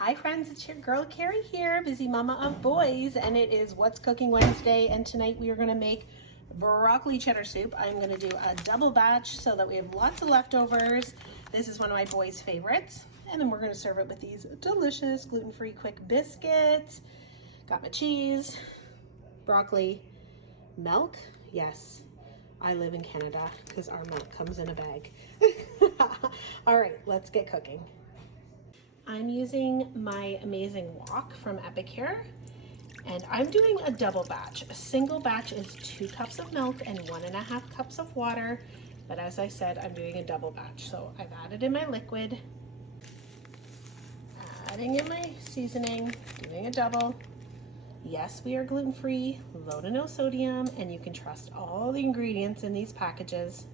Hi friends, it's your girl Carrie here, busy mama of boys, and it is What's Cooking Wednesday, and tonight we are going to make broccoli cheddar soup. I'm going to do a double batch so that we have lots of leftovers. This is one of my boys' favorites, and then we're going to serve it with these delicious gluten-free quick biscuits. Got my cheese, broccoli, milk. Yes, I live in Canada because our milk comes in a bag. All right, let's get cooking. I'm using my amazing wok from Epicure, and I'm doing a double batch. A single batch is 2 cups of milk and 1.5 cups of water, but as I said, I'm doing a double batch. So I've added in my liquid, adding in my seasoning, doing a double. Yes, we are gluten-free, low to no sodium, and you can trust all the ingredients in these packages.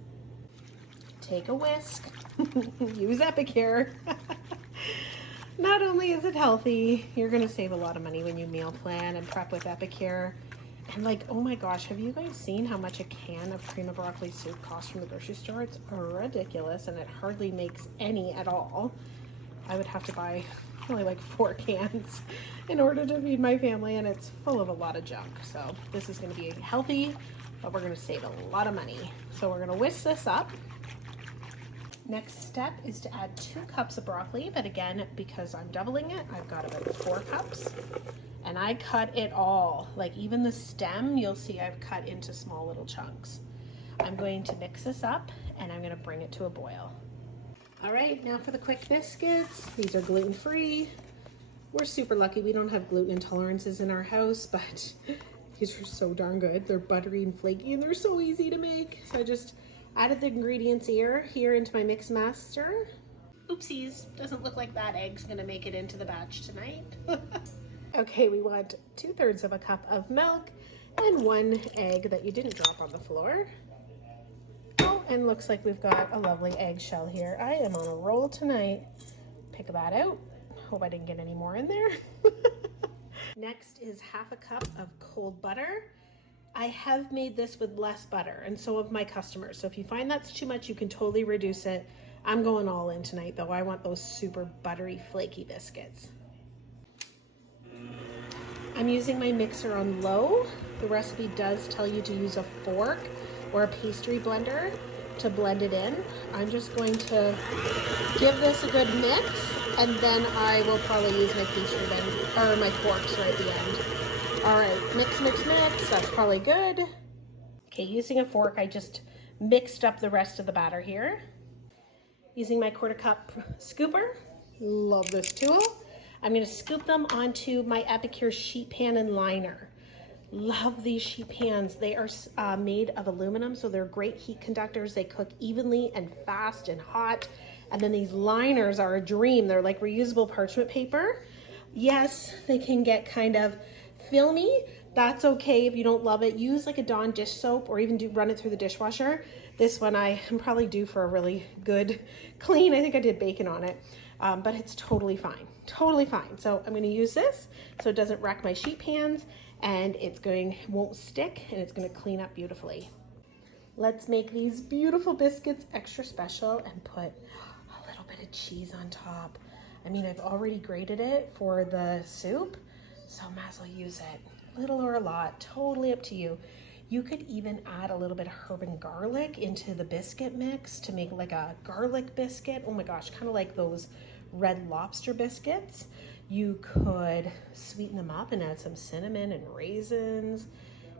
Take a whisk, use Epicure. Not only is it healthy, you're gonna save a lot of money when you meal plan and prep with Epicure. And like, oh my gosh, have you guys seen how much a can of cream of broccoli soup costs from the grocery store? It's ridiculous, and it hardly makes any at all. I would have to buy only like 4 cans in order to feed my family, and it's full of a lot of junk. So this is gonna be healthy, but we're gonna save a lot of money. So we're gonna whisk this up. Next step is to add 2 cups of broccoli, but again, because I'm doubling it, I've got about 4 cups. And I cut it all, like even the stem, you'll see I've cut into small little chunks. I'm going to mix this up and I'm gonna bring it to a boil. All right, now for the quick biscuits. These are gluten-free. We're super lucky we don't have gluten intolerances in our house, but these are so darn good. They're buttery and flaky and they're so easy to make. So I just added the ingredients here into my mix master. Oopsies, doesn't look like that egg's gonna make it into the batch tonight. Okay, we want 2/3 of a cup of milk and 1 egg that you didn't drop on the floor. Oh, and looks like we've got a lovely eggshell here. I am on a roll tonight. Pick that out. Hope I didn't get any more in there. Next is 1/2 cup of cold butter. I have made this with less butter, and so have my customers. So if you find that's too much, you can totally reduce it. I'm going all in tonight though. I want those super buttery, flaky biscuits. I'm using my mixer on low. The recipe does tell you to use a fork or a pastry blender to blend it in. I'm just going to give this a good mix, and then I will probably use my pastry blender or my forks right at the end. All right, mix, mix, mix, that's probably good. Okay, using a fork, I just mixed up the rest of the batter here. Using my 1/4 cup scooper, love this tool. I'm gonna scoop them onto my Epicure sheet pan and liner. Love these sheet pans. They are made of aluminum, so they're great heat conductors. They cook evenly and fast and hot. And then these liners are a dream. They're like reusable parchment paper. Yes, they can get kind of filmy. That's okay if you don't love it. Use like a Dawn dish soap or even run it through the dishwasher. This one I am probably due for a really good clean. I think I did bacon on it, but it's totally fine, totally fine. So I'm gonna use this so it doesn't wreck my sheet pans, and won't stick, and it's gonna clean up beautifully. Let's make these beautiful biscuits extra special and put a little bit of cheese on top. I mean, I've already grated it for the soup, so I might as well use it. Little or a lot, totally up to you. You could even add a little bit of herb and garlic into the biscuit mix to make like a garlic biscuit. Oh my gosh, kind of like those Red Lobster biscuits. You could sweeten them up and add some cinnamon and raisins.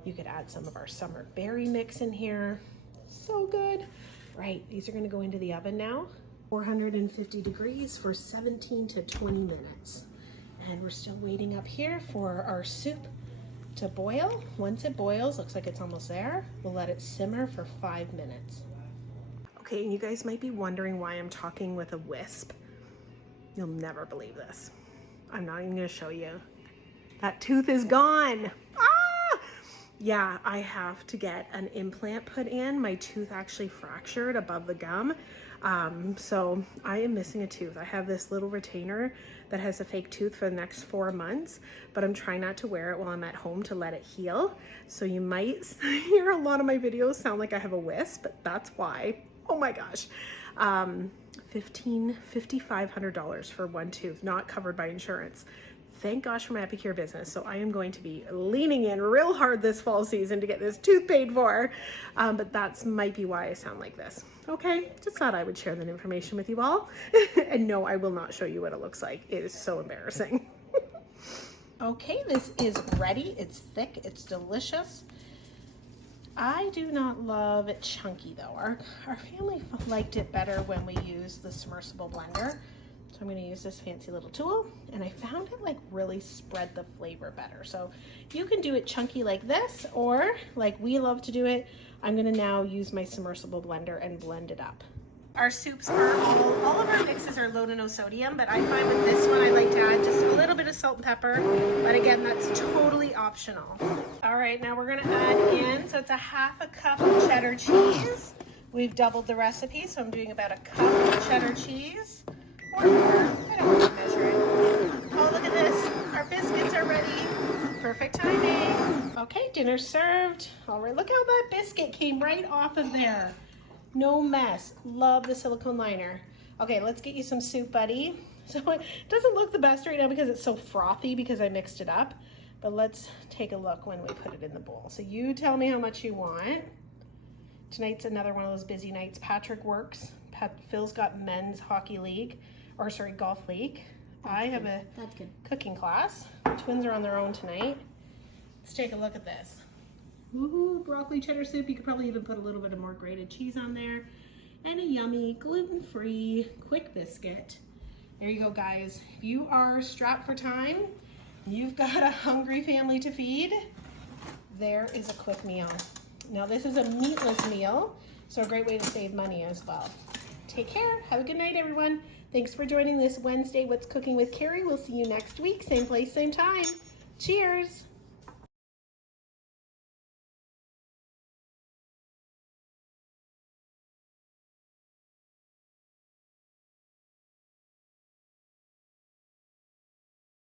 You could add some of our summer berry mix in here. So good. Right, these are gonna go into the oven now. 450 degrees for 17 to 20 minutes. And we're still waiting up here for our soup to boil. Once it boils, looks like it's almost there, we'll let it simmer for 5 minutes. Okay, and you guys might be wondering why I'm talking with a wisp. You'll never believe this. I'm not even gonna show you. That tooth is gone. Ah! Yeah, I have to get an implant put in. My tooth actually fractured above the gum. So I am missing a tooth. I have this little retainer that has a fake tooth for the next 4 months, but I'm trying not to wear it while I'm at home to let it heal. So you might hear a lot of my videos sound like I have a wisp, but that's why. Oh my gosh. $5,500 for one tooth, not covered by insurance. Thank gosh for my Epicure business. So I am going to be leaning in real hard this fall season to get this tooth paid for. But that's might be why I sound like this. Okay, just thought I would share that information with you all. And no, I will not show you what it looks like. It is so embarrassing. Okay, this is ready. It's thick, it's delicious. I do not love it chunky though. Our family liked it better when we used the submersible blender. So I'm going to use this fancy little tool, and I found it like really spread the flavor better. So you can do it chunky like this, or like we love to do it, I'm going to now use my submersible blender and blend it up. Our soups are all of our mixes are low to no sodium, but I find with this one I like to add just a little bit of salt and pepper, but again, that's totally optional. All right, now we're going to add in, so it's a half a cup of cheddar cheese. We've doubled the recipe, so I'm doing about a cup of cheddar cheese. Or more. I don't want to measure it. Oh, look at this. Our biscuits are ready. Perfect timing. Okay, dinner served. All right, look how that biscuit came right off of there. No mess. Love the silicone liner. Okay, let's get you some soup, buddy. So it doesn't look the best right now because it's so frothy because I mixed it up. But let's take a look when we put it in the bowl. So you tell me how much you want. Tonight's another one of those busy nights. Patrick works. Phil's got men's hockey league. Or sorry, golf league. I have a cooking class. The twins are on their own tonight. Let's take a look at this. Woohoo, broccoli cheddar soup. You could probably even put a little bit of more grated cheese on there. And a yummy, gluten-free, quick biscuit. There you go, guys. If you are strapped for time, you've got a hungry family to feed, there is a quick meal. Now this is a meatless meal, so a great way to save money as well. Take care. Have a good night, everyone. Thanks for joining this Wednesday What's Cooking with Carrie. We'll see you next week. Same place, same time. Cheers.